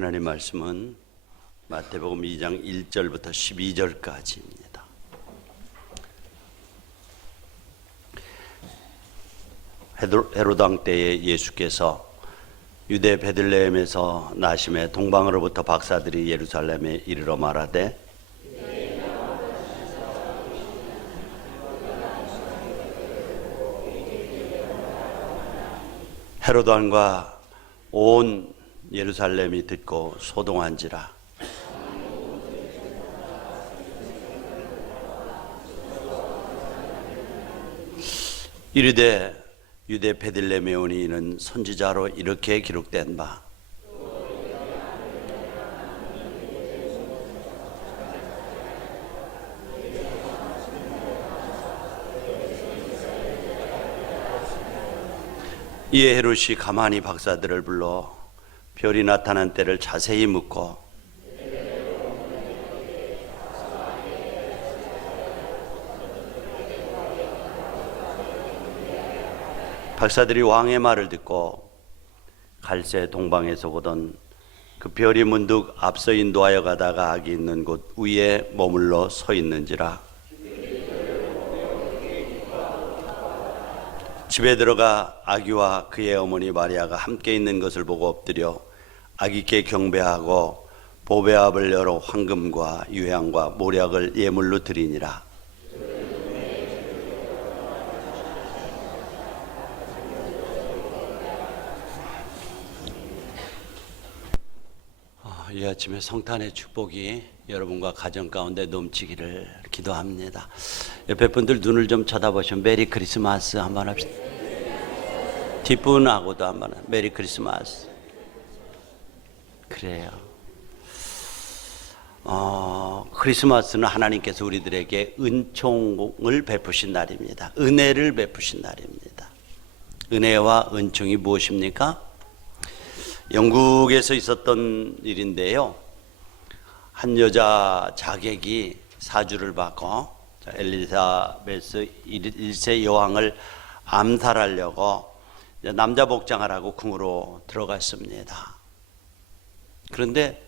하나님 말씀은 마태복음 2장 1절부터 12절까지입니다. 헤로드 왕 때에 예수께서 유대 베들레헴에서 나심에 동방으로부터 박사들이 예루살렘에 이르러 말하되 헤로드 왕과 온 예루살렘이 듣고 소동한지라. 이르되 유대 베들레헴에 오니 이는 선지자로 이렇게 기록된 바 이에 헤롯이 가만히 박사들을 불러 별이 나타난 때를 자세히 묻고 박사들이 왕의 말을 듣고 갈새 동방에서 보던 그 별이 문득 앞서 인도하여 가다가 악이 있는 곳 위에 머물러 서 있는지라. 집에 들어가 아기와 그의 어머니 마리아가 함께 있는 것을 보고 엎드려 아기께 경배하고 보배압을 열어 황금과 유향과 모략을 예물로 드리니라. 이 아침에 성탄의 축복이 여러분과 가정 가운데 넘치기를 기도합니다. 옆에 분들 눈을 좀 쳐다보시면 메리 크리스마스 한번 합시다. 뒷분하고도 한번 메리 크리스마스. 그래요. 크리스마스는 하나님께서 우리들에게 은총을 베푸신 날입니다. 은혜를 베푸신 날입니다. 은혜와 은총이 무엇입니까? 영국에서 있었던 일인데요. 한 여자 자객이 사주를 받고 엘리자베스 1세 여왕을 암살하려고 남자 복장을 하고 궁으로 들어갔습니다. 그런데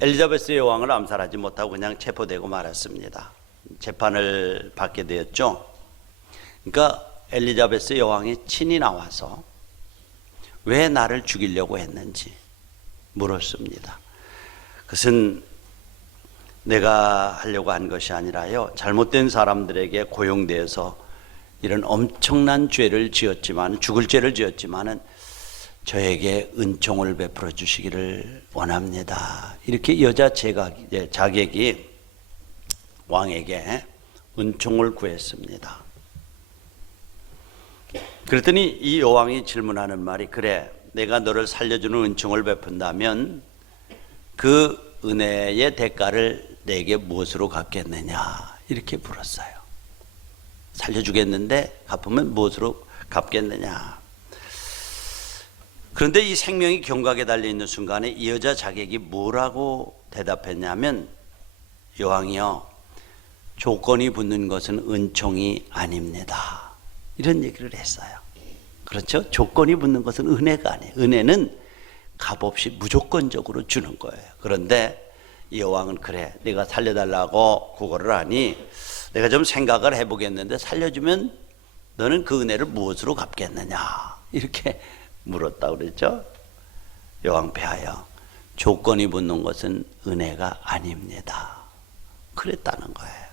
엘리자베스 여왕을 암살하지 못하고 그냥 체포되고 말았습니다. 재판을 받게 되었죠. 그러니까 엘리자베스 여왕이 친히 나와서 왜 나를 죽이려고 했는지 물었습니다. 그것은 내가 하려고 한 것이 아니라요, 잘못된 사람들에게 고용되어서 이런 엄청난 죄를 지었지만, 죽을 죄를 지었지만은 저에게 은총을 베풀어 주시기를 원합니다. 이렇게 여자 자객이 왕에게 은총을 구했습니다. 그랬더니 이 여왕이 질문하는 말이, 그래, 내가 너를 살려주는 은총을 베푼다면 그 은혜의 대가를 내게 무엇으로 갚겠느냐, 이렇게 물었어요. 살려주겠는데 갚으면 무엇으로 갚겠느냐. 그런데 이 생명이 경각에 달려있는 순간에 이 여자 자객이 뭐라고 대답했냐면, 여왕이요, 조건이 붙는 것은 은총이 아닙니다, 이런 얘기를 했어요. 그렇죠? 조건이 붙는 것은 은혜가 아니에요. 은혜는 값없이 무조건적으로 주는 거예요. 그런데 이 여왕은, 그래, 네가 살려달라고 구걸을 하니 내가 좀 생각을 해보겠는데 살려주면 너는 그 은혜를 무엇으로 갚겠느냐, 이렇게 물었다고 그랬죠. 여왕 폐하여, 조건이 붙는 것은 은혜가 아닙니다, 그랬다는 거예요.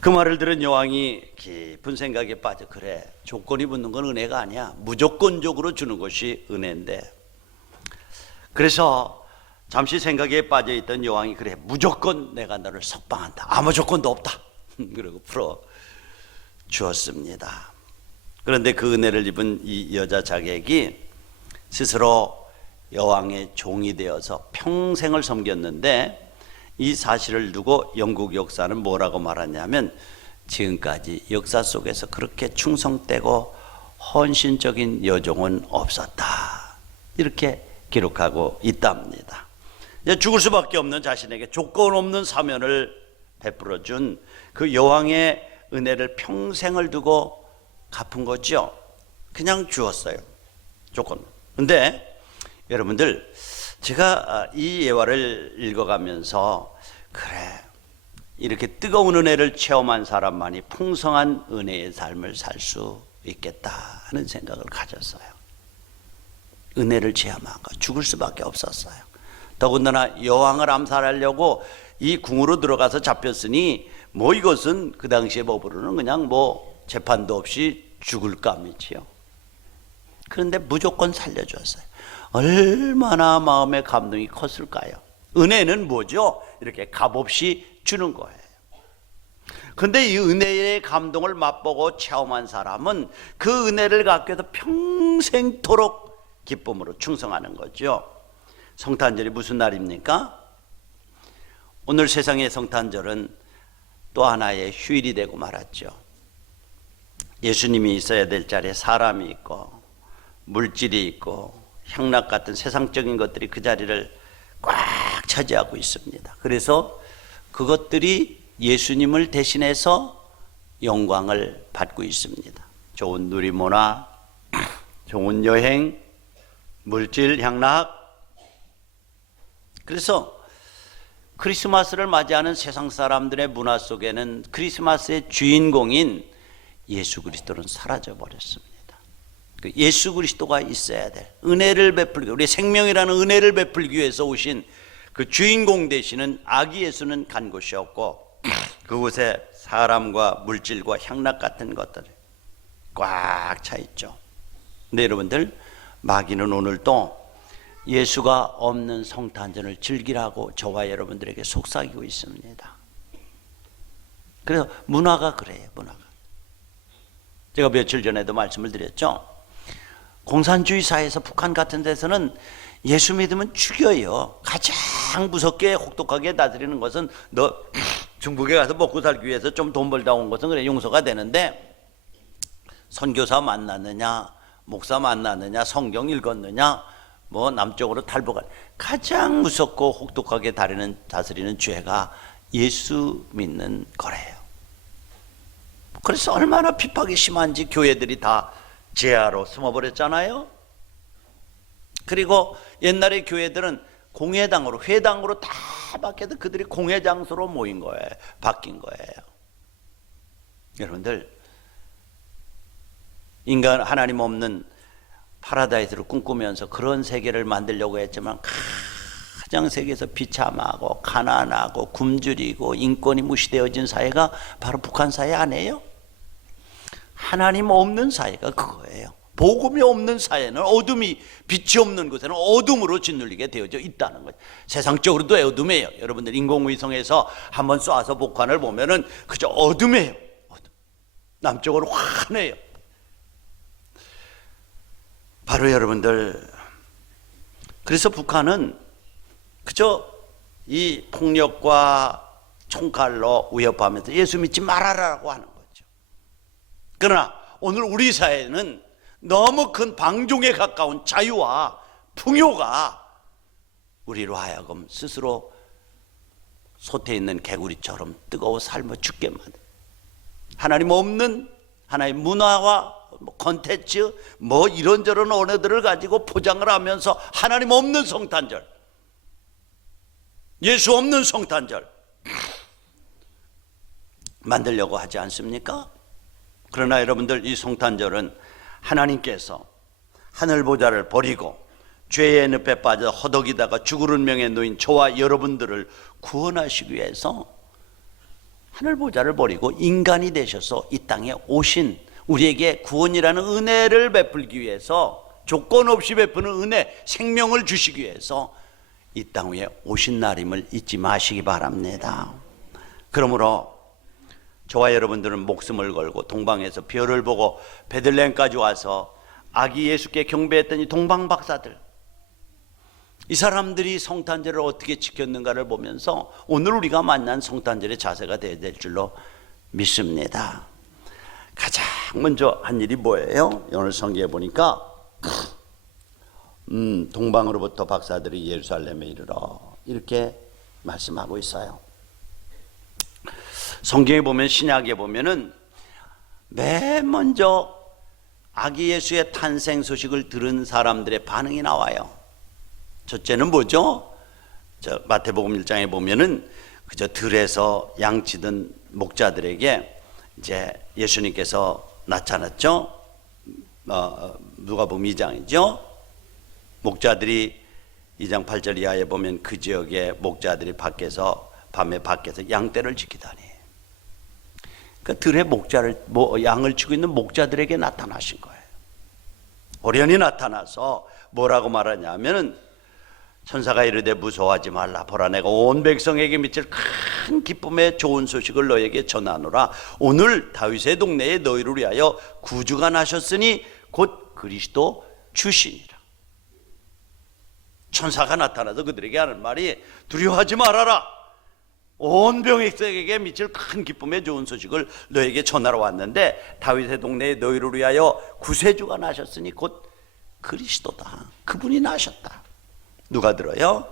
그 말을 들은 여왕이 깊은 생각에 빠져, 그래, 조건이 붙는 건 은혜가 아니야, 무조건적으로 주는 것이 은혜인데. 그래서 잠시 생각에 빠져있던 여왕이, 그래, 무조건 내가 너를 석방한다, 아무 조건도 없다, 그리고 풀어 주었습니다. 그런데 그 은혜를 입은 이 여자 자객이 스스로 여왕의 종이 되어서 평생을 섬겼는데, 이 사실을 두고 영국 역사는 뭐라고 말하냐면, 지금까지 역사 속에서 그렇게 충성되고 헌신적인 여종은 없었다, 이렇게 기록하고 있답니다. 죽을 수밖에 없는 자신에게 조건 없는 사면을 베풀어준 그 여왕의 은혜를 평생을 두고 갚은 거죠. 그냥 주었어요, 조건. 근데 여러분들, 제가 이 예화를 읽어가면서 그래, 이렇게 뜨거운 은혜를 체험한 사람만이 풍성한 은혜의 삶을 살 수 있겠다 하는 생각을 가졌어요. 은혜를 체험한 거 죽을 수밖에 없었어요. 더군다나 여왕을 암살하려고 이 궁으로 들어가서 잡혔으니 뭐 이것은 그 당시의 법으로는 그냥 뭐 재판도 없이 죽을 감이지요. 그런데 무조건 살려줬어요. 얼마나 마음의 감동이 컸을까요? 은혜는 뭐죠? 이렇게 값없이 주는 거예요. 그런데 이 은혜의 감동을 맛보고 체험한 사람은 그 은혜를 갖게 해서 평생토록 기쁨으로 충성하는 거죠. 성탄절이 무슨 날입니까? 오늘 세상의 성탄절은 또 하나의 휴일이 되고 말았죠. 예수님이 있어야 될 자리에 사람이 있고 물질이 있고 향락 같은 세상적인 것들이 그 자리를 꽉 차지하고 있습니다. 그래서 그것들이 예수님을 대신해서 영광을 받고 있습니다. 좋은 누리문화, 좋은 여행, 물질, 향락. 그래서 크리스마스를 맞이하는 세상 사람들의 문화 속에는 크리스마스의 주인공인 예수 그리스도는 사라져 버렸습니다. 예수 그리스도가 있어야 될 은혜를 베풀기, 우리 생명이라는 은혜를 베풀기 위해서 오신 그 주인공 되시는 아기 예수는 간 곳이 없고 그곳에 사람과 물질과 향락 같은 것들이 꽉 차 있죠. 근데 여러분들, 마귀는 오늘 또 예수가 없는 성탄절을 즐기라고 저와 여러분들에게 속삭이고 있습니다. 그래서 문화가 그래요. 문화가. 제가 며칠 전에도 말씀을 드렸죠. 공산주의 사회에서 북한 같은 데서는 예수 믿으면 죽여요. 가장 무섭게 혹독하게 다스리는 것은 너 중국에 가서 먹고 살기 위해서 좀 돈 벌다 온 것은 그래 용서가 되는데, 선교사 만났느냐, 목사 만났느냐, 성경 읽었느냐, 뭐 남쪽으로 탈북한, 가장 무섭고 혹독하게 다스리는 죄가 예수 믿는 거래요. 그래서 얼마나 핍박이 심한지 교회들이 다 제하로 숨어버렸잖아요. 그리고 옛날에 교회들은 공회당으로, 회당으로 다 바뀌어도 그들이 공회장소로 모인 거예요. 바뀐 거예요. 여러분들, 인간 하나님 없는 파라다이스를 꿈꾸면서 그런 세계를 만들려고 했지만 가장 세계에서 비참하고 가난하고 굶주리고 인권이 무시되어진 사회가 바로 북한 사회 아니에요? 하나님 없는 사회가 그거예요. 복음이 없는 사회는 어둠이, 빛이 없는 곳에는 어둠으로 짓눌리게 되어져 있다는 거예요. 세상적으로도 어둠이에요. 여러분들 인공위성에서 한번 쏴서 북한을 보면은 그저 어둠이에요. 어둠. 남쪽으로 환해요. 바로 여러분들, 그래서 북한은 그저 이 폭력과 총칼로 위협하면서 예수 믿지 말아라라고 하는 거죠. 그러나 오늘 우리 사회는 너무 큰 방종에 가까운 자유와 풍요가 우리로 하여금 스스로 솥에 있는 개구리처럼 뜨거워 삶아 죽게 만든, 하나님 없는 하나의 문화와 콘텐츠 뭐 이런저런 언어들을 가지고 포장을 하면서 하나님 없는 성탄절, 예수 없는 성탄절 만들려고 하지 않습니까? 그러나 여러분들, 이 성탄절은 하나님께서 하늘보좌를 버리고 죄의 늪에 빠져 허덕이다가 죽을 운명에 놓인 저와 여러분들을 구원하시기 위해서 하늘보좌를 버리고 인간이 되셔서 이 땅에 오신, 우리에게 구원이라는 은혜를 베풀기 위해서, 조건 없이 베푸는 은혜, 생명을 주시기 위해서 이 땅 위에 오신 날임을 잊지 마시기 바랍니다. 그러므로 저와 여러분들은 목숨을 걸고 동방에서 별을 보고 베들레헴까지 와서 아기 예수께 경배했던 이 동방 박사들, 이 사람들이 성탄절을 어떻게 지켰는가를 보면서 오늘 우리가 만난 성탄절의 자세가 되어야 될 줄로 믿습니다. 가장 먼저 한 일이 뭐예요? 오늘 성경에 보니까 동방으로부터 박사들이 예루살렘에 이르러 이렇게 말씀하고 있어요. 성경에 보면, 신약에 보면은 맨 먼저 아기 예수의 탄생 소식을 들은 사람들의 반응이 나와요. 첫째는 뭐죠? 마태복음 1장에 보면은 그저 들에서 양치던 목자들에게 이제 예수님께서 나타났죠. 누가복음 2장이죠. 목자들이 2장 8절 이하에 보면 그 지역의 목자들이 밤에 밖에서 양떼를 지키다니. 그 들에 양을 치고 있는 목자들에게 나타나신 거예요. 오련히 나타나서 뭐라고 말하냐면은 천사가 이르되 무서워하지 말라. 보라, 내가 온 백성에게 미칠 큰 기쁨의 좋은 소식을 너에게 전하노라. 오늘 다윗의 동네에 너희를 위하여 구주가 나셨으니 곧 그리스도 주시니라. 천사가 나타나서 그들에게 하는 말이 두려워하지 말아라. 온 백성에게 미칠 큰 기쁨의 좋은 소식을 너에게 전하러 왔는데 다윗의 동네에 너희를 위하여 구세주가 나셨으니 곧 그리스도다. 그분이 나셨다. 누가 들어요?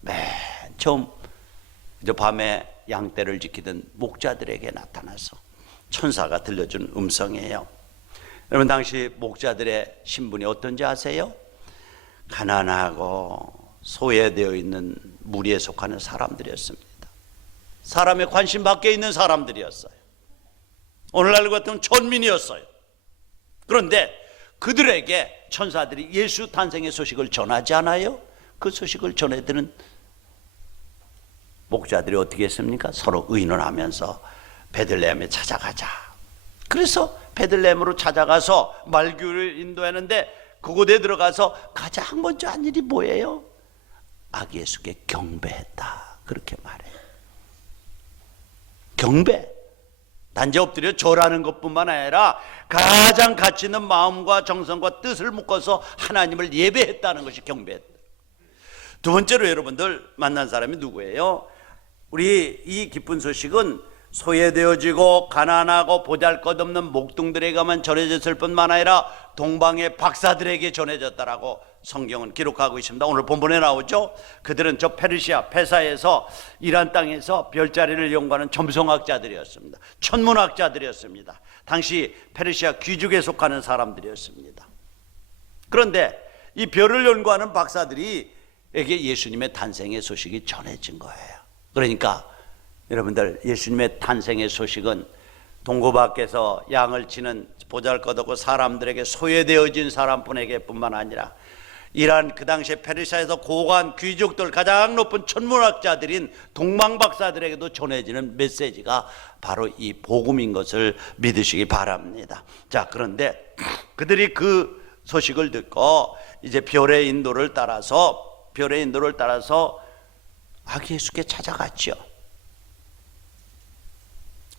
맨 처음 밤에 양떼를 지키던 목자들에게 나타나서 천사가 들려준 음성이에요. 여러분, 당시 목자들의 신분이 어떤지 아세요? 가난하고 소외되어 있는 무리에 속하는 사람들이었습니다. 사람의 관심 밖에 있는 사람들이었어요. 오늘날 같은 천민이었어요. 그런데 그들에게 천사들이 예수 탄생의 소식을 전하지 않아요? 그 소식을 전해드는 목자들이 어떻게 했습니까? 서로 의논하면서 베들레헴에 찾아가자. 그래서 베들레헴으로 찾아가서 말교를 인도하는데 그곳에 들어가서 가장 먼저 한 일이 뭐예요? 아기 예수께 경배했다. 그렇게 말해요. 경배. 단지 엎드려 절하는 것뿐만 아니라 가장 가치 있는 마음과 정성과 뜻을 묶어서 하나님을 예배했다는 것이 경배했다. 두 번째로 여러분들 만난 사람이 누구예요? 우리 이 기쁜 소식은 소외되어지고 가난하고 보잘것없는 목동들에게만 전해졌을 뿐만 아니라 동방의 박사들에게 전해졌다라고 성경은 기록하고 있습니다. 오늘 본문에 나오죠. 그들은 저 페르시아 페사에서 이란 땅에서 별자리를 연구하는 점성학자들이었습니다. 천문학자들이었습니다. 당시 페르시아 귀족에 속하는 사람들이었습니다. 그런데 이 별을 연구하는 박사들이 에게 예수님의 탄생의 소식이 전해진 거예요. 그러니까 여러분들, 예수님의 탄생의 소식은 동고 밖에서 양을 치는 보잘것없고 사람들에게 소외되어진 사람뿐에게 뿐만 아니라 이란 그 당시에 페르시아에서 고관 귀족들, 가장 높은 천문학자들인 동방박사들에게도 전해지는 메시지가 바로 이 복음인 것을 믿으시기 바랍니다. 자, 그런데 그들이 그 소식을 듣고 이제 별의 인도를 따라서 아기 예수께 찾아갔죠.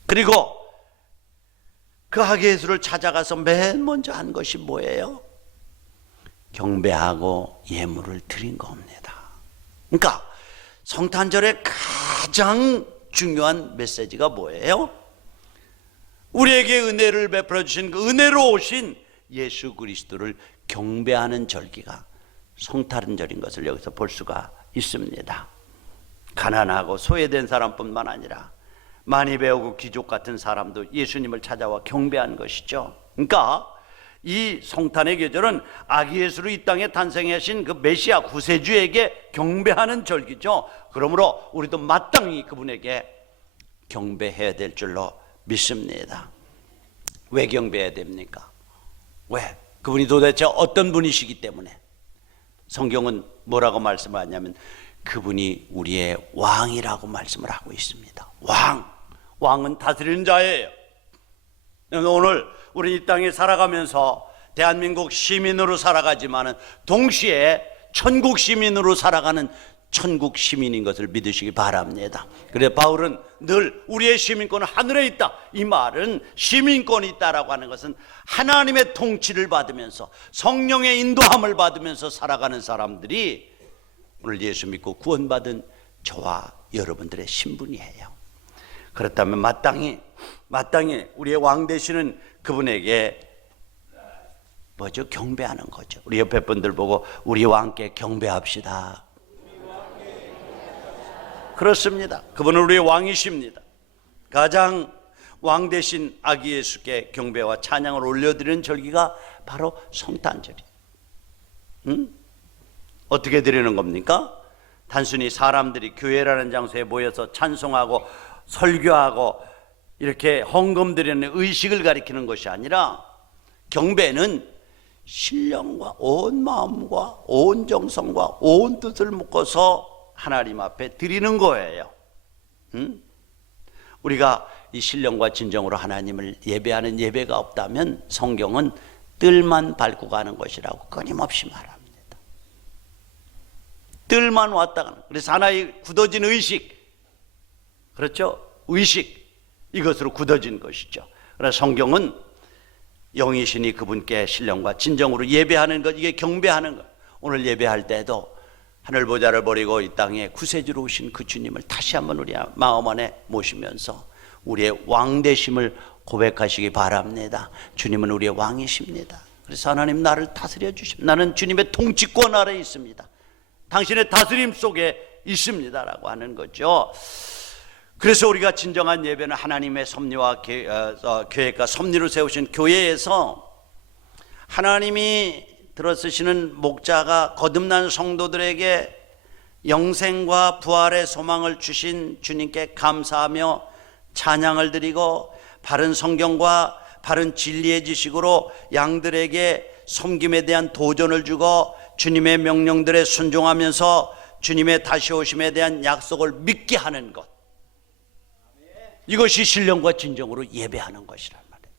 그리고 그 아기 예수를 찾아가서 맨 먼저 한 것이 뭐예요? 경배하고 예물을 드린 겁니다. 그러니까 성탄절의 가장 중요한 메시지가 뭐예요? 우리에게 은혜를 베풀어 주신 그 은혜로 오신 예수 그리스도를 경배하는 절기가 성탄절인 것을 여기서 볼 수가 있습니다. 가난하고 소외된 사람뿐만 아니라 많이 배우고 귀족 같은 사람도 예수님을 찾아와 경배한 것이죠. 그러니까 이 성탄의 계절은 아기 예수로 이 땅에 탄생하신 그 메시아 구세주에게 경배하는 절기죠. 그러므로 우리도 마땅히 그분에게 경배해야 될 줄로 믿습니다. 왜 경배해야 됩니까? 왜? 그분이 도대체 어떤 분이시기 때문에. 성경은 뭐라고 말씀하냐면 그분이 우리의 왕이라고 말씀을 하고 있습니다. 왕은 다스리는 자예요. 오늘 우리 이 땅에 살아가면서 대한민국 시민으로 살아가지만은 동시에 천국 시민으로 살아가는 천국 시민인 것을 믿으시기 바랍니다. 그래서 바울은 늘 우리의 시민권은 하늘에 있다. 이 말은 시민권이 있다라고 하는 것은 하나님의 통치를 받으면서 성령의 인도함을 받으면서 살아가는 사람들이 오늘 예수 믿고 구원받은 저와 여러분들의 신분이에요. 그렇다면 마땅히 우리의 왕 되시는 그분에게 뭐죠? 경배하는 거죠. 우리 옆에 분들 보고 우리 왕께 경배합시다. 그렇습니다. 그분은 우리의 왕이십니다. 가장 왕 되신 아기 예수께 경배와 찬양을 올려드리는 절기가 바로 성탄절이에요. 어떻게 드리는 겁니까? 단순히 사람들이 교회라는 장소에 모여서 찬송하고 설교하고 이렇게 헌금 드리는 의식을 가리키는 것이 아니라, 경배는 신령과 온 마음과 온 정성과 온 뜻을 묶어서 하나님 앞에 드리는 거예요. 우리가 이 신령과 진정으로 하나님을 예배하는 예배가 없다면 성경은 뜰만 밟고 가는 것이라고 끊임없이 말합니다. 뜰만 왔다 가는. 그래서 하나의 굳어진 의식, 그렇죠? 의식, 이것으로 굳어진 것이죠. 그래서 성경은 영이시니 그분께 신령과 진정으로 예배하는 것, 이게 경배하는 것. 오늘 예배할 때도 하늘 보좌를 버리고 이 땅에 구세주로 오신 그 주님을 다시 한번 우리 마음 안에 모시면서 우리의 왕되심을 고백하시기 바랍니다. 주님은 우리의 왕이십니다. 그래서 하나님, 나를 다스려 주십니다. 나는 주님의 통치권 아래에 있습니다. 당신의 다스림 속에 있습니다라고 하는 거죠. 그래서 우리가 진정한 예배는 하나님의 섭리와 계획과 섭리로 세우신 교회에서 하나님이 들어쓰시는 목자가 거듭난 성도들에게 영생과 부활의 소망을 주신 주님께 감사하며 찬양을 드리고, 바른 성경과 바른 진리의 지식으로 양들에게 섬김에 대한 도전을 주고, 주님의 명령들에 순종하면서 주님의 다시 오심에 대한 약속을 믿게 하는 것, 이것이 신령과 진정으로 예배하는 것이란 말이에요.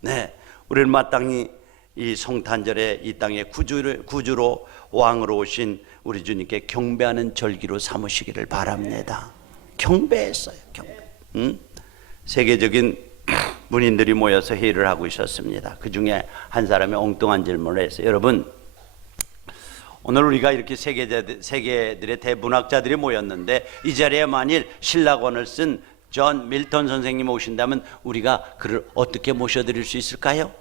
네, 우리는 마땅히 이 성탄절에 이 땅의 구주로 왕으로 오신 우리 주님께 경배하는 절기로 삼으시기를 바랍니다. 경배했어요. 경배. 세계적인 문인들이 모여서 회의를 하고 있었습니다. 그 중에 한 사람이 엉뚱한 질문을 했어요. 여러분, 오늘 우리가 이렇게 세계들의 대문학자들이 모였는데, 이 자리에 만일 신라권을 쓴 존 밀턴 선생님 오신다면 우리가 그를 어떻게 모셔드릴 수 있을까요?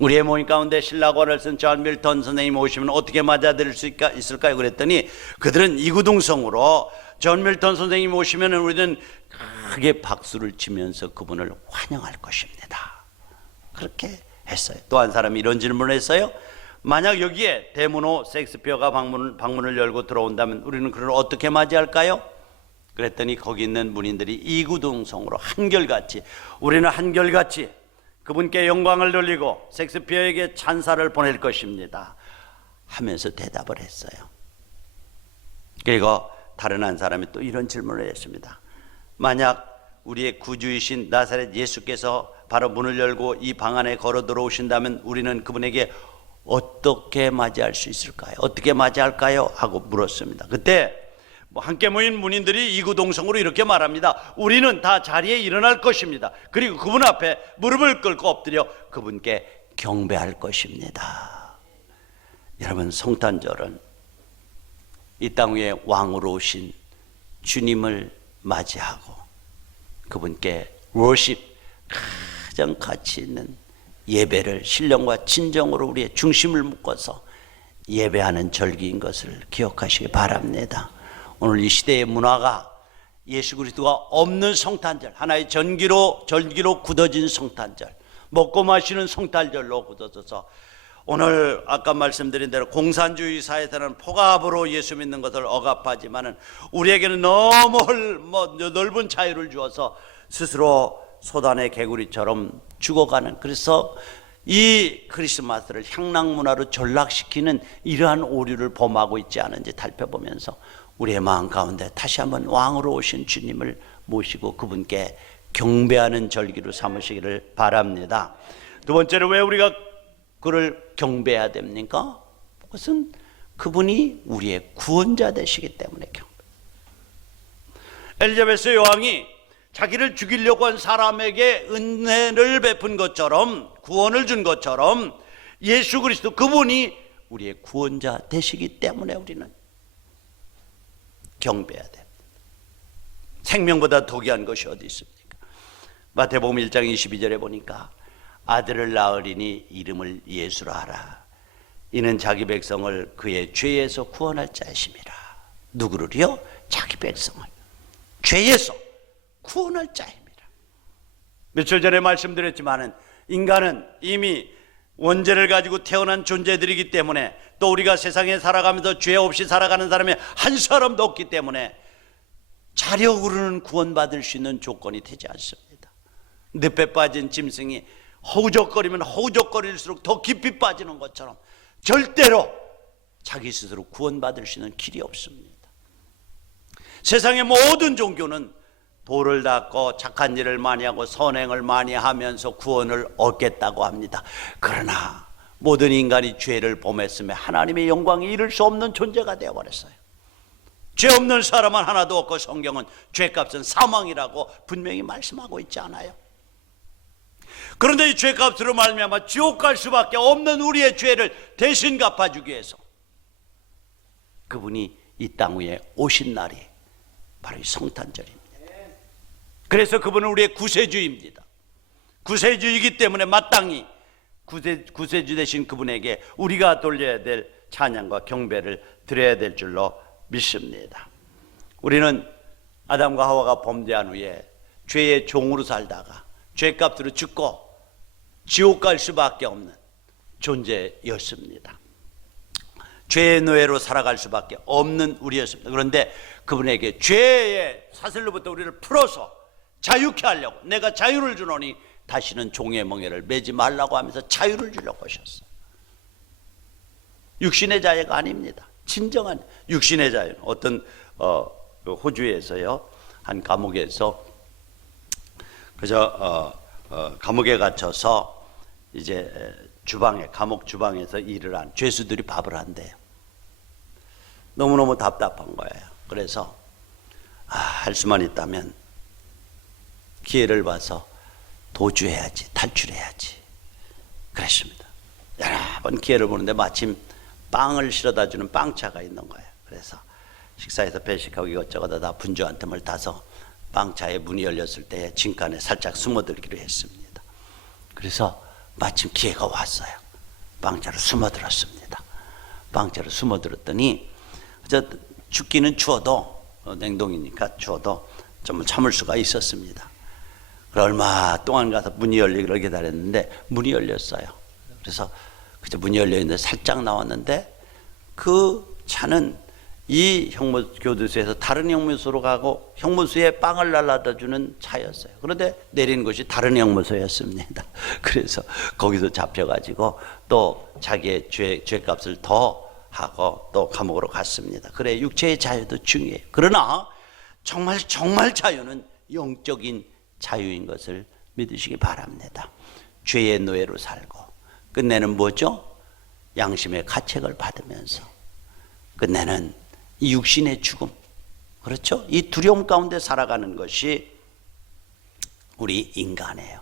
우리의 모임 가운데 신라권을 쓴 존 밀턴 선생님 오시면 어떻게 맞아드릴 수 있을까요? 그랬더니 그들은 이구동성으로 존 밀턴 선생님 오시면 우리는 크게 박수를 치면서 그분을 환영할 것입니다. 그렇게 했어요. 또 한 사람이 이런 질문을 했어요. 만약 여기에 대문호 셰익스피어가 방문을 열고 들어온다면 우리는 그를 어떻게 맞이할까요? 그랬더니 거기 있는 문인들이 이구동성으로 한결같이, 우리는 한결같이 그분께 영광을 돌리고 셰익스피어에게 찬사를 보낼 것입니다 하면서 대답을 했어요. 그리고 다른 한 사람이 또 이런 질문을 했습니다. 만약 우리의 구주이신 나사렛 예수께서 바로 문을 열고 이 방 안에 걸어 들어오신다면 우리는 그분에게 어떻게 맞이할 수 있을까요? 어떻게 맞이할까요? 하고 물었습니다. 그때 함께 모인 문인들이 이구동성으로 이렇게 말합니다. 우리는 다 자리에 일어날 것입니다. 그리고 그분 앞에 무릎을 꿇고 엎드려 그분께 경배할 것입니다. 여러분, 성탄절은 이 땅 위에 왕으로 오신 주님을 맞이하고 그분께 워십, 가장 가치 있는 예배를 신령과 진정으로 우리의 중심을 묶어서 예배하는 절기인 것을 기억하시기 바랍니다. 오늘 이 시대의 문화가 예수 그리스도가 없는 성탄절, 하나의 절기로 굳어진 성탄절, 먹고 마시는 성탄절로 굳어져서 오늘 아까 말씀드린 대로 공산주의 사회에서는 폭압으로 예수 믿는 것을 억압하지만은 우리에게는 너무 넓은 자유를 주어서 스스로 소단의 개구리처럼 죽어가는, 그래서 이 크리스마스를 향락 문화로 전락시키는 이러한 오류를 범하고 있지 않은지 살펴보면서 우리의 마음 가운데 다시 한번 왕으로 오신 주님을 모시고 그분께 경배하는 절기로 삼으시기를 바랍니다. 두 번째로, 왜 우리가 그를 경배해야 됩니까? 그것은 그분이 우리의 구원자 되시기 때문에 경배. 엘리자베스 여왕이 자기를 죽이려고 한 사람에게 은혜를 베푼 것처럼, 구원을 준 것처럼 예수 그리스도 그분이 우리의 구원자 되시기 때문에 우리는 경배해야 됩니다. 생명보다 더 귀한 것이 어디 있습니까? 마태복음 1장 22절에 보니까 아들을 낳으리니 이름을 예수라 하라. 이는 자기 백성을 그의 죄에서 구원할 자이심이라. 누구를요? 자기 백성을 죄에서 구원할 자입니다. 며칠 전에 말씀드렸지만은 인간은 이미 원죄를 가지고 태어난 존재들이기 때문에, 또 우리가 세상에 살아가면서 죄 없이 살아가는 사람이 한 사람도 없기 때문에 자력으로는 구원받을 수 있는 조건이 되지 않습니다. 늪에 빠진 짐승이 허우적거리면 허우적거릴수록 더 깊이 빠지는 것처럼 절대로 자기 스스로 구원받을 수 있는 길이 없습니다. 세상의 모든 종교는 도를 닦고 착한 일을 많이 하고 선행을 많이 하면서 구원을 얻겠다고 합니다. 그러나 모든 인간이 죄를 범했음에 하나님의 영광에 이를 수 없는 존재가 되어버렸어요. 죄 없는 사람은 하나도 없고 성경은 죄값은 사망이라고 분명히 말씀하고 있지 않아요? 그런데 이 죄값으로 말미암아 지옥 갈 수밖에 없는 우리의 죄를 대신 갚아주기 위해서 그분이 이 땅 위에 오신 날이 바로 이 성탄절입니다. 그래서 그분은 우리의 구세주입니다. 구세주이기 때문에 마땅히 구세주 되신 그분에게 우리가 돌려야 될 찬양과 경배를 드려야 될 줄로 믿습니다. 우리는 아담과 하와가 범죄한 후에 죄의 종으로 살다가 죄값으로 죽고 지옥 갈 수밖에 없는 존재였습니다. 죄의 노예로 살아갈 수밖에 없는 우리였습니다. 그런데 그분에게 죄의 사슬로부터 우리를 풀어서 자유케 하려고, 내가 자유를 주노니 다시는 종의 멍에를 매지 말라고 하면서 자유를 주려고 하셨어요. 육신의 자유가 아닙니다. 진정한 육신의 자유는 어떤 호주에서요, 한 감옥에서 그저 감옥에 갇혀서 이제 주방에, 감옥 주방에서 일을 한 죄수들이 밥을 한대요. 너무너무 답답한 거예요. 그래서 할 수만 있다면 기회를 봐서 도주해야지, 탈출해야지 그랬습니다. 여러 번 기회를 보는데 마침 빵을 실어다 주는 빵차가 있는 거예요. 그래서 식사에서 배식하고 이것저것 다 분주 한 틈을 타서 빵차의 문이 열렸을 때 진간에 살짝 숨어들기로 했습니다. 그래서 마침 기회가 왔어요. 빵차로 숨어들었습니다. 빵차로 숨어들었더니 춥기는 추워도, 냉동이니까 추워도 좀 참을 수가 있었습니다. 얼마 동안 가서 문이 열리기를 기다렸는데 문이 열렸어요. 그래서 그저 문이 열려 있는데 살짝 나왔는데 그 차는 이 교도소에서 다른 형무소로 가고 형무소에 빵을 날라다 주는 차였어요. 그런데 내린 곳이 다른 형무소였습니다. 그래서 거기서 잡혀가지고 또 자기의 죄값을 더 하고 또 감옥으로 갔습니다. 그래, 육체의 자유도 중요해요. 그러나 정말 자유는 영적인 자유인 것을 믿으시기 바랍니다. 죄의 노예로 살고 끝내는 뭐죠? 양심의 가책을 받으면서 끝내는 이 육신의 죽음, 그렇죠? 이 두려움 가운데 살아가는 것이 우리 인간이에요.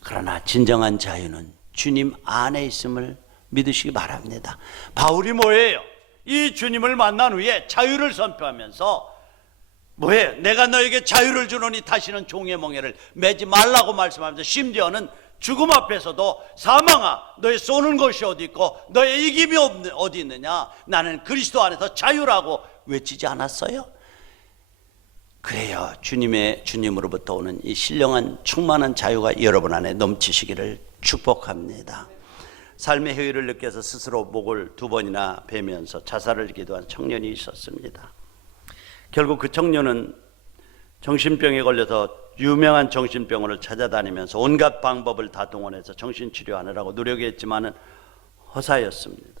그러나 진정한 자유는 주님 안에 있음을 믿으시기 바랍니다. 바울이 뭐예요? 이 주님을 만난 후에 자유를 선포하면서 뭐예요? 내가 너에게 자유를 주노니 다시는 종의 멍에를 매지 말라고 말씀하면서 심지어는 죽음 앞에서도 사망아 너의 쏘는 것이 어디 있고 너의 이김이 어디 있느냐, 나는 그리스도 안에서 자유라고 외치지 않았어요? 그래요. 주님으로부터 오는 이 신령한 충만한 자유가 여러분 안에 넘치시기를 축복합니다. 삶의 효율을 느껴서 스스로 목을 2번이나 베면서 자살을 기도한 청년이 있었습니다. 결국 그 청년은 정신병에 걸려서 유명한 정신병원을 찾아다니면서 온갖 방법을 다 동원해서 정신치료하느라고 노력했지만은 허사였습니다.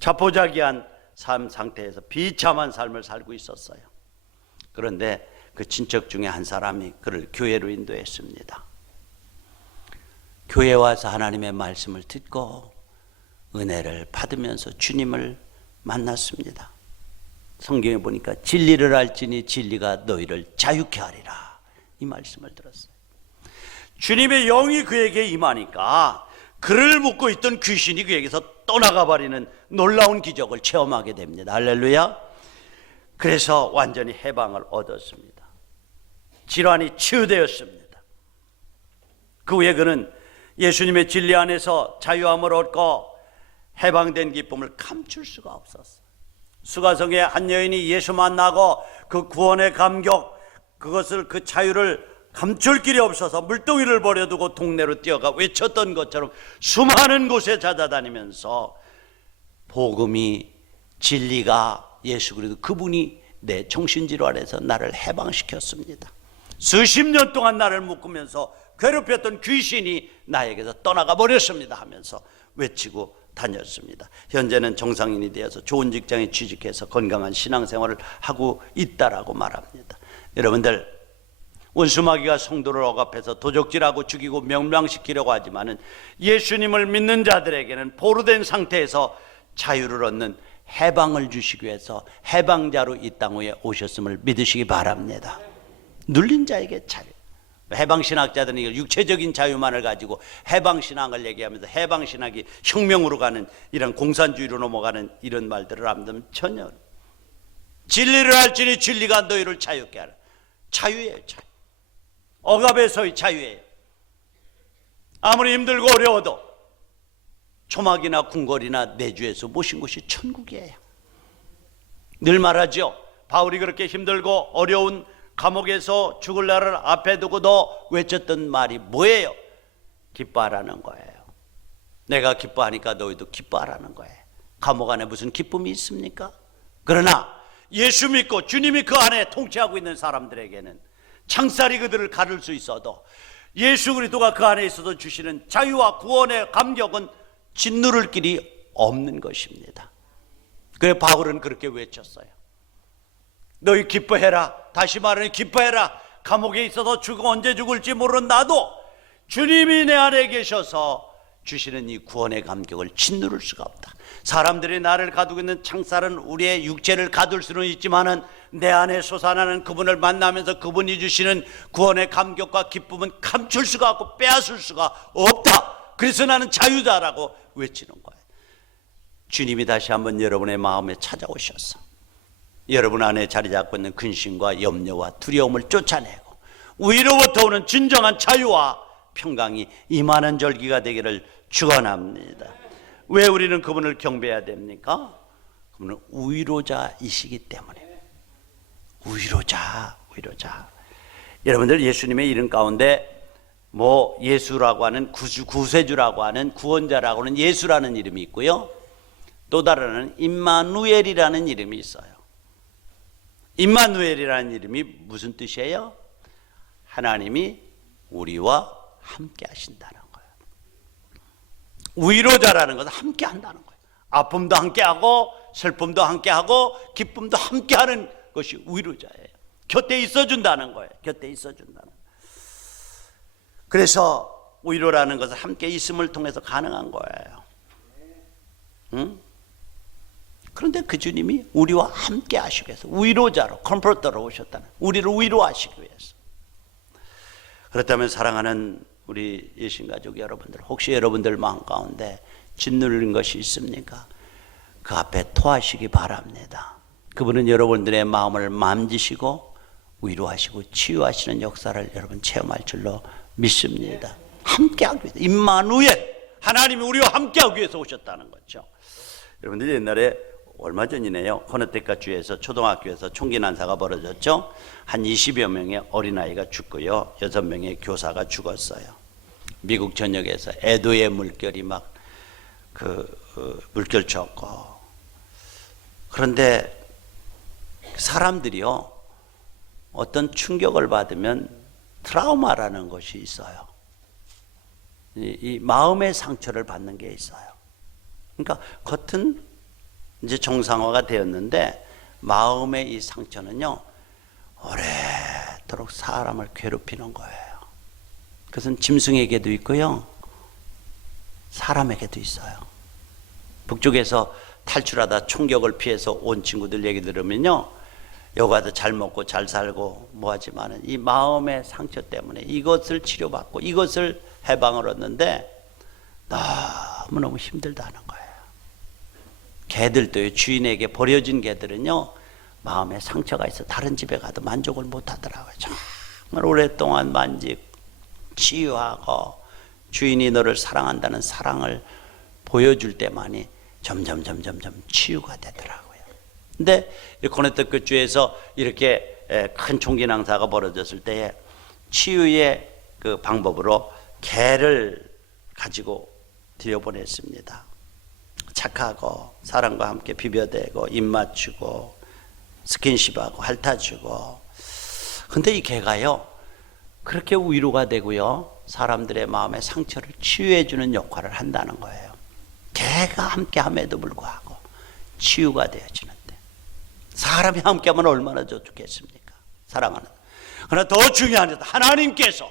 자포자기한 삶 상태에서 비참한 삶을 살고 있었어요. 그런데 그 친척 중에 한 사람이 그를 교회로 인도했습니다. 교회에 와서 하나님의 말씀을 듣고 은혜를 받으면서 주님을 만났습니다. 성경에 보니까 진리를 알지니 진리가 너희를 자유케 하리라, 이 말씀을 들었어요. 주님의 영이 그에게 임하니까 그를 묶고 있던 귀신이 그에게서 떠나가 버리는 놀라운 기적을 체험하게 됩니다. 할렐루야. 그래서 완전히 해방을 얻었습니다. 질환이 치유되었습니다. 그 후에 그는 예수님의 진리 안에서 자유함을 얻고 해방된 기쁨을 감출 수가 없었어요. 수가성의 한 여인이 예수 만나고 그 구원의 감격, 그것을, 그 자유를 감출 길이 없어서 물동이를 버려두고 동네로 뛰어가 외쳤던 것처럼 수많은 곳에 찾아다니면서 복음이, 진리가 예수 그리스도 그분이 내 정신질환에서 나를 해방시켰습니다. 수십 년 동안 나를 묶으면서 괴롭혔던 귀신이 나에게서 떠나가 버렸습니다 하면서 외치고 다녔습니다. 현재는 정상인이 되어서 좋은 직장에 취직해서 건강한 신앙생활을 하고 있다라고 말합니다. 여러분들, 원수마귀가 성도를 억압해서 도적질하고 죽이고 멸망시키려고 하지만은 예수님을 믿는 자들에게는 보루된 상태에서 자유를 얻는 해방을 주시기 위해서 해방자로 이 땅 위에 오셨음을 믿으시기 바랍니다. 눌린 자에게 자유. 해방신학자들은 이걸 육체적인 자유만을 가지고 해방신학을 얘기하면서 해방신학이 혁명으로 가는 이런 공산주의로 넘어가는 이런 말들을 하면 전혀. 진리를 알지니 진리가 너희를 자유케 하라. 자유예요, 자유. 억압에서의 자유예요. 아무리 힘들고 어려워도 초막이나 궁궐이나 내주에서 모신 곳이 천국이에요. 늘 말하죠. 바울이 그렇게 힘들고 어려운 감옥에서 죽을 날을 앞에 두고도 외쳤던 말이 뭐예요? 기뻐하라는 거예요. 내가 기뻐하니까 너희도 기뻐하라는 거예요. 감옥 안에 무슨 기쁨이 있습니까? 그러나 예수 믿고 주님이 그 안에 통치하고 있는 사람들에게는 창살이 그들을 가를 수 있어도 예수 그리스도가 그 안에 있어서 주시는 자유와 구원의 감격은 짓누를 길이 없는 것입니다. 그래서 바울은 그렇게 외쳤어요. 너희 기뻐해라. 다시 말하니 기뻐해라. 감옥에 있어서 언제 죽을지 모르는 나도 주님이 내 안에 계셔서 주시는 이 구원의 감격을 짓누를 수가 없다. 사람들이 나를 가두고 있는 창살은 우리의 육체를 가둘 수는 있지만은 내 안에 솟아나는 그분을 만나면서 그분이 주시는 구원의 감격과 기쁨은 감출 수가 없고 빼앗을 수가 없다. 그래서 나는 자유자라고 외치는 거예요. 주님이 다시 한번 여러분의 마음에 찾아오셔서 여러분 안에 자리 잡고 있는 근심과 염려와 두려움을 쫓아내고 위로부터 오는 진정한 자유와 평강이 임하는 절기가 되기를 축원합니다. 왜 우리는 그분을 경배해야 됩니까? 그분은 위로자이시기 때문에. 위로자. 여러분들 예수님의 이름 가운데 뭐 예수라고 하는 구세주라고 하는 구원자라고 하는 예수라는 이름이 있고요. 또 다른 임마누엘이라는 이름이 있어요. 임마누엘이라는 이름이 무슨 뜻이에요? 하나님이 우리와 함께 하신다는 거예요. 위로자라는 것은 함께 한다는 거예요. 아픔도 함께 하고 슬픔도 함께 하고 기쁨도 함께 하는 것이 위로자예요. 곁에 있어준다는 거예요. 곁에 있어준다는 거예요. 그래서 위로라는 것은 함께 있음을 통해서 가능한 거예요. 응? 그런데 그 주님이 우리와 함께 하시기 위해서 위로자로 컴포터로 오셨다는, 우리를 위로하시기 위해서. 그렇다면 사랑하는 우리 예신가족 여러분들, 혹시 여러분들 마음 가운데 짓누르는 것이 있습니까? 그 앞에 토하시기 바랍니다. 그분은 여러분들의 마음을 만지시고 위로하시고 치유하시는 역사를 여러분 체험할 줄로 믿습니다. 함께하기 위해서, 임마누엘, 하나님이 우리와 함께하기 위해서 오셨다는 거죠. 여러분들 옛날에 얼마 전이네요. 코네티컷 주에서 초등학교에서 총기 난사가 벌어졌죠. 한 20여 명의 어린아이가 죽고요. 6명의 교사가 죽었어요. 미국 전역에서 애도의 물결이 막 물결 쳤고. 그런데 사람들이요, 어떤 충격을 받으면 트라우마라는 것이 있어요. 이 마음의 상처를 받는 게 있어요. 그러니까 겉은 이제 정상화가 되었는데 마음의 이 상처는요, 오래도록 사람을 괴롭히는 거예요. 그것은 짐승에게도 있고요, 사람에게도 있어요. 북쪽에서 탈출하다 총격을 피해서 온 친구들 얘기 들으면요, 여가도 잘 먹고 잘 살고 뭐하지만은 이 마음의 상처 때문에 이것을 치료받고 이것을 해방을 얻는데 너무너무 힘들다는 거예요. 개들도요, 주인에게 버려진 개들은요, 마음에 상처가 있어 다른 집에 가도 만족을 못 하더라고요. 정말 오랫동안 만지고 치유하고 주인이 너를 사랑한다는 사랑을 보여줄 때만이 점점 치유가 되더라고요. 근데 코네티컷 주에서 이렇게 큰 총기 난사가 벌어졌을 때에 치유의 그 방법으로 개를 가지고 들여보냈습니다. 착하고 사람과 함께 비벼대고 입 맞추고 스킨십하고 핥아주고. 근데 이 개가요 그렇게 위로가 되고요 사람들의 마음의 상처를 치유해주는 역할을 한다는 거예요. 개가 함께함에도 불구하고 치유가 되어지는데 사람이 함께하면 얼마나 좋겠습니까? 사랑하는. 그러나 더 중요한 것은 하나님께서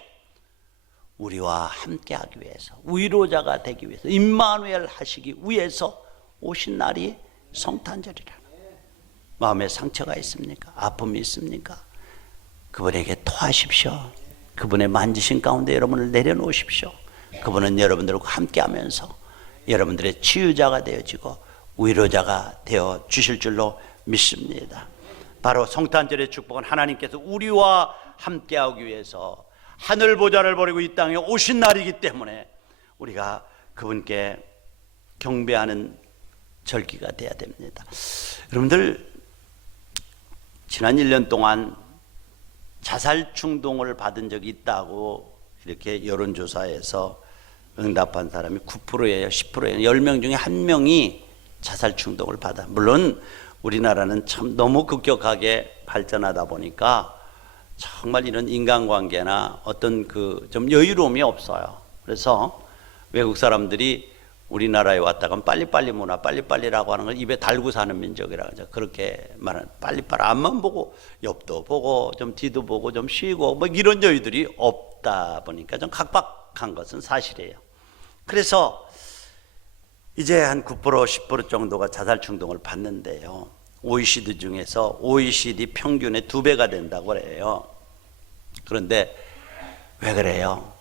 우리와 함께하기 위해서 위로자가 되기 위해서 임마누엘 하시기 위해서 오신 날이 성탄절이라는. 마음에 상처가 있습니까? 아픔이 있습니까? 그분에게 토하십시오. 그분의 만지신 가운데 여러분을 내려놓으십시오. 그분은 여러분들과 함께하면서 여러분들의 치유자가 되어지고 위로자가 되어 주실 줄로 믿습니다. 바로 성탄절의 축복은 하나님께서 우리와 함께하기 위해서 하늘 보좌를 버리고 이 땅에 오신 날이기 때문에 우리가 그분께 경배하는 절기가 돼야 됩니다. 여러분들 지난 1년 동안 자살 충동을 받은 적이 있다고 이렇게 여론조사에서 응답한 사람이 9%예요. 10%예요. 10명 중에 1명이 자살 충동을 받아. 물론 우리나라는 참 너무 급격하게 발전하다 보니까 정말 이런 인간관계나 어떤 그 좀 여유로움이 없어요. 그래서 외국 사람들이 우리나라에 왔다가 빨리빨리 문화, 빨리빨리라고 하는 걸 입에 달고 사는 민족이라고 하죠. 그렇게 말하는 빨리빨리 앞만 보고 옆도 보고 좀 뒤도 보고 좀 쉬고 뭐 이런 여유들이 없다 보니까 좀 각박한 것은 사실이에요. 그래서 이제 한 9% 10% 정도가 자살 충동을 받는데요. OECD 중에서 OECD 평균의 2배가 된다고 그래요. 그런데 왜 그래요?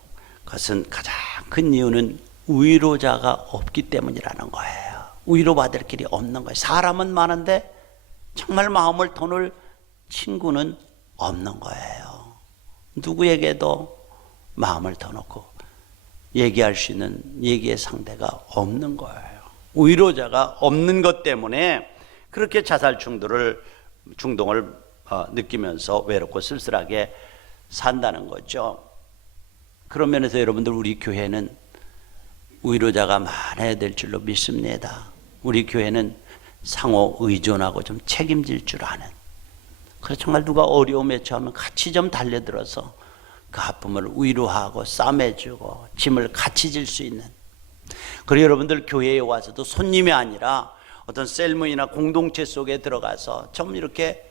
그것은 가장 큰 이유는 위로자가 없기 때문이라는 거예요. 위로받을 길이 없는 거예요. 사람은 많은데 정말 마음을 터놓을 친구는 없는 거예요. 누구에게도 마음을 터놓고 얘기할 수 있는 얘기의 상대가 없는 거예요. 위로자가 없는 것 때문에 그렇게 자살 충동을 느끼면서 외롭고 쓸쓸하게 산다는 거죠. 그런 면에서 여러분들 우리 교회는 위로자가 많아야 될 줄로 믿습니다. 우리 교회는 상호 의존하고 좀 책임질 줄 아는, 그래서 정말 누가 어려움에 처하면 같이 좀 달려들어서 그 아픔을 위로하고 싸매주고 짐을 같이 질 수 있는. 그리고 여러분들 교회에 와서도 손님이 아니라 어떤 셀모이나 공동체 속에 들어가서 좀 이렇게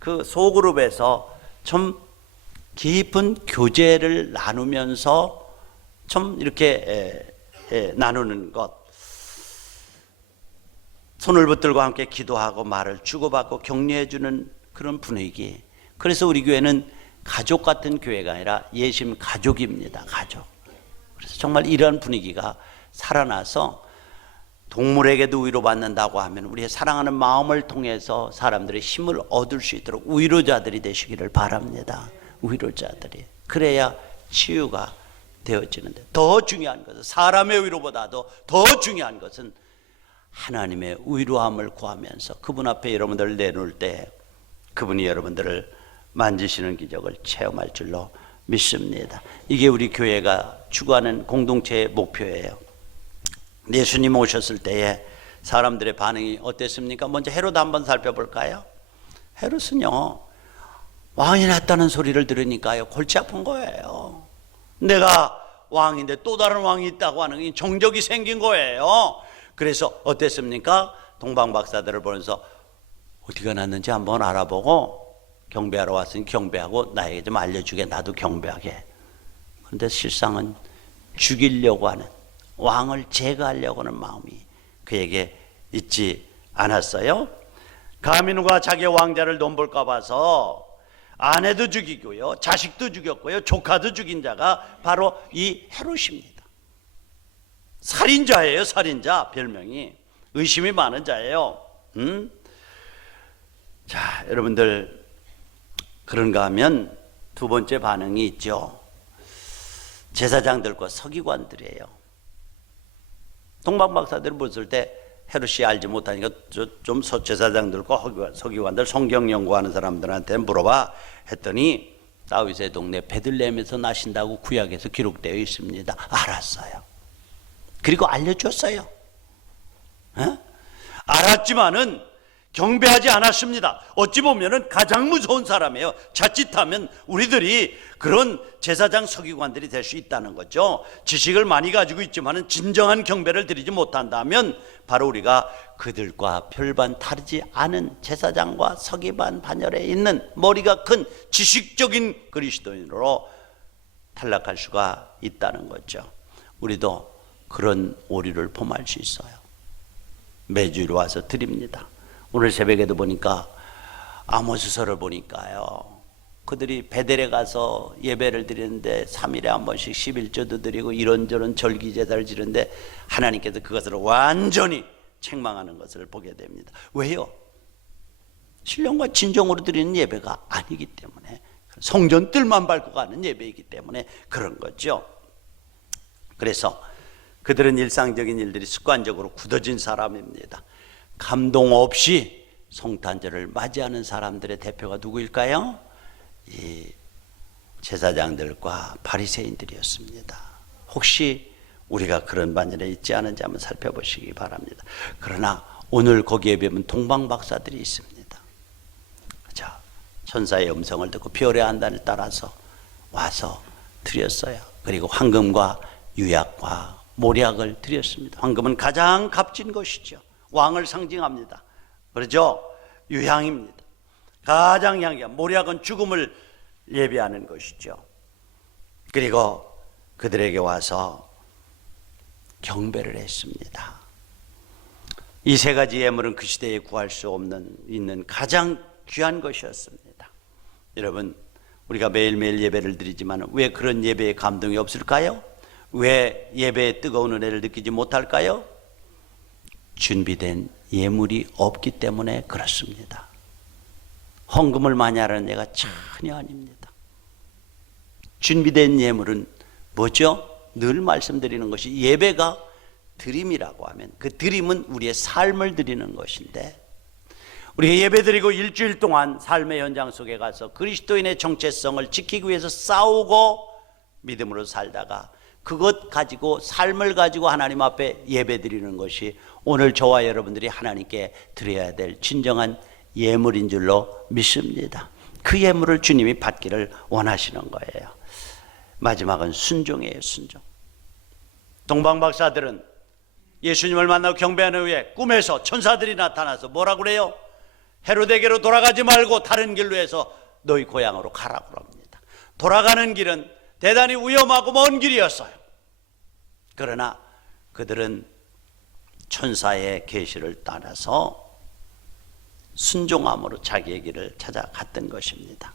그 소그룹에서 좀 깊은 교제를 나누면서 좀 이렇게 나누는 것, 손을 붙들고 함께 기도하고 말을 주고받고 격려해주는 그런 분위기. 그래서 우리 교회는 가족 같은 교회가 아니라 예심 가족입니다. 가족. 그래서 정말 이런 분위기가 살아나서 동물에게도 위로받는다고 하면 우리의 사랑하는 마음을 통해서 사람들의 힘을 얻을 수 있도록 위로자들이 되시기를 바랍니다. 위로자들이. 그래야 치유가 되어지는데, 더 중요한 것은, 사람의 위로보다도 더 중요한 것은 하나님의 위로함을 구하면서 그분 앞에 여러분들을 내놓을 때 그분이 여러분들을 만지시는 기적을 체험할 줄로 믿습니다. 이게 우리 교회가 추구하는 공동체의 목표예요. 예수님 오셨을 때에 사람들의 반응이 어땠습니까? 먼저 헤롯 한번 살펴볼까요? 헤롯은요, 왕이 났다는 소리를 들으니까요 골치 아픈 거예요. 내가 왕인데 또 다른 왕이 있다고 하는 정적이 생긴 거예요. 그래서 어땠습니까? 동방 박사들을 보면서 어디가 났는지 한번 알아보고 경배하러 왔으니 경배하고 나에게 좀 알려주게, 나도 경배하게. 그런데 실상은 죽이려고 하는, 왕을 제거하려고 하는 마음이 그에게 있지 않았어요? 감히 누가 자기의 왕자를 넘볼까 봐서 아내도 죽이고요, 자식도 죽였고요, 조카도 죽인 자가 바로 이 헤롯입니다. 살인자예요. 살인자. 별명이 의심이 많은 자예요. 자, 여러분들, 그런가 하면 두 번째 반응이 있죠. 제사장들과 서기관들이에요. 동방박사들을 봤을 때 헤롯이 알지 못하니까 좀 제사장들과 서기관들, 성경 연구하는 사람들한테 물어봐 했더니 다윗의 동네 베들레헴에서 나신다고 구약에서 기록되어 있습니다. 알았어요. 그리고 알려줬어요. 알았지만은 경배하지 않았습니다. 어찌 보면은 가장 무서운 사람이에요. 자칫하면 우리들이 그런 제사장 서기관들이 될 수 있다는 거죠. 지식을 많이 가지고 있지만은 진정한 경배를 드리지 못한다면 바로 우리가 그들과 별반 다르지 않은 제사장과 서기관 반열에 있는 머리가 큰 지식적인 그리스도인으로 탈락할 수가 있다는 거죠. 우리도 그런 오류를 범할 수 있어요. 매주일 와서 드립니다. 오늘 새벽에도 보니까 아모스서를 보니까요, 그들이 베델에 가서 예배를 드리는데 3일에 한 번씩 11조도 드리고 이런저런 절기제사를 지르는데 하나님께서 그것을 완전히 책망하는 것을 보게 됩니다. 왜요? 신령과 진정으로 드리는 예배가 아니기 때문에, 성전 뜰만 밟고 가는 예배이기 때문에 그런 거죠. 그래서 그들은 일상적인 일들이 습관적으로 굳어진 사람입니다. 감동 없이 성탄절을 맞이하는 사람들의 대표가 누구일까요? 이 제사장들과 바리새인들이었습니다. 혹시 우리가 그런 반열에 있지 않은지 한번 살펴보시기 바랍니다. 그러나 오늘 거기에 보면 동방박사들이 있습니다. 자, 천사의 음성을 듣고 별의 안단을 따라서 와서 드렸어요. 그리고 황금과 유약과 모략을 드렸습니다. 황금은 가장 값진 것이죠. 왕을 상징합니다. 그렇죠? 유향입니다. 가장 향기한 모략은 죽음을 예비하는 것이죠. 그리고 그들에게 와서 경배를 했습니다. 이 세 가지 예물은 그 시대에 구할 수 없는 있는 가장 귀한 것이었습니다. 여러분, 우리가 매일매일 예배를 드리지만 왜 그런 예배에 감동이 없을까요? 왜 예배의 뜨거운 은혜를 느끼지 못할까요? 준비된 예물이 없기 때문에 그렇습니다. 헌금을 많이 하라는 예가 전혀 아닙니다. 준비된 예물은 뭐죠? 늘 말씀드리는 것이 예배가 드림이라고 하면 그 드림은 우리의 삶을 드리는 것인데, 우리가 예배 드리고 일주일 동안 삶의 현장 속에 가서 그리스도인의 정체성을 지키기 위해서 싸우고 믿음으로 살다가 그것 가지고 삶을 가지고 하나님 앞에 예배 드리는 것이 오늘 저와 여러분들이 하나님께 드려야 될 진정한 예물인 줄로 믿습니다. 그 예물을 주님이 받기를 원하시는 거예요. 마지막은 순종이에요. 순종. 동방박사들은 예수님을 만나고 경배하는 후에 꿈에서 천사들이 나타나서 뭐라고 그래요? 헤로데게로 돌아가지 말고 다른 길로 해서 너희 고향으로 가라고 합니다. 돌아가는 길은 대단히 위험하고 먼 길이었어요. 그러나 그들은 천사의 계시를 따라서 순종함으로 자기의 길을 찾아갔던 것입니다.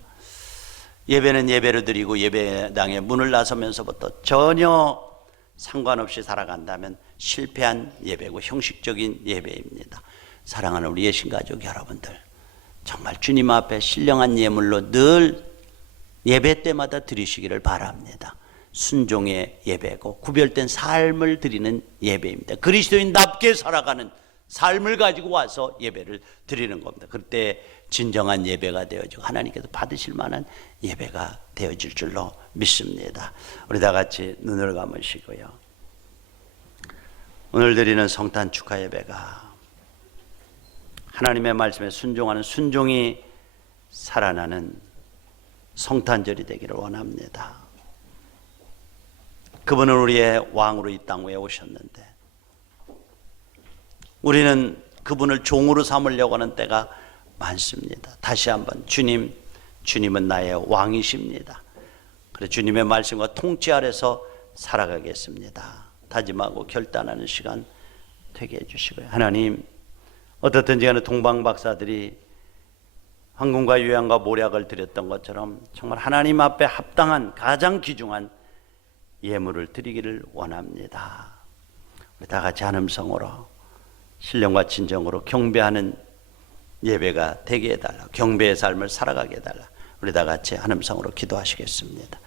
예배는 예배를 드리고 예배당의 문을 나서면서부터 전혀 상관없이 살아간다면 실패한 예배고 형식적인 예배입니다. 사랑하는 우리 예신가족 여러분들, 정말 주님 앞에 신령한 예물로 늘 예배 때마다 드리시기를 바랍니다. 순종의 예배고 구별된 삶을 드리는 예배입니다. 그리스도인답게 살아가는 삶을 가지고 와서 예배를 드리는 겁니다. 그때 진정한 예배가 되어지고 하나님께서 받으실 만한 예배가 되어질 줄로 믿습니다. 우리 다 같이 눈을 감으시고요. 오늘 드리는 성탄 축하 예배가 하나님의 말씀에 순종하는 순종이 살아나는 성탄절이 되기를 원합니다. 그분은 우리의 왕으로 이 땅 위에 오셨는데 우리는 그분을 종으로 삼으려고 하는 때가 많습니다. 다시 한번 주님은 나의 왕이십니다. 그래서 주님의 말씀과 통치 아래서 살아가겠습니다. 다짐하고 결단하는 시간 되게 해주시고요. 하나님, 어떻든지 간에 동방박사들이 황금과 유향과 모략을 드렸던 것처럼 정말 하나님 앞에 합당한 가장 귀중한 예물을 드리기를 원합니다. 우리 다 같이 한음성으로 신령과 진정으로 경배하는 예배가 되게 해달라, 경배의 삶을 살아가게 해달라. 우리 다 같이 한음성으로 기도하시겠습니다.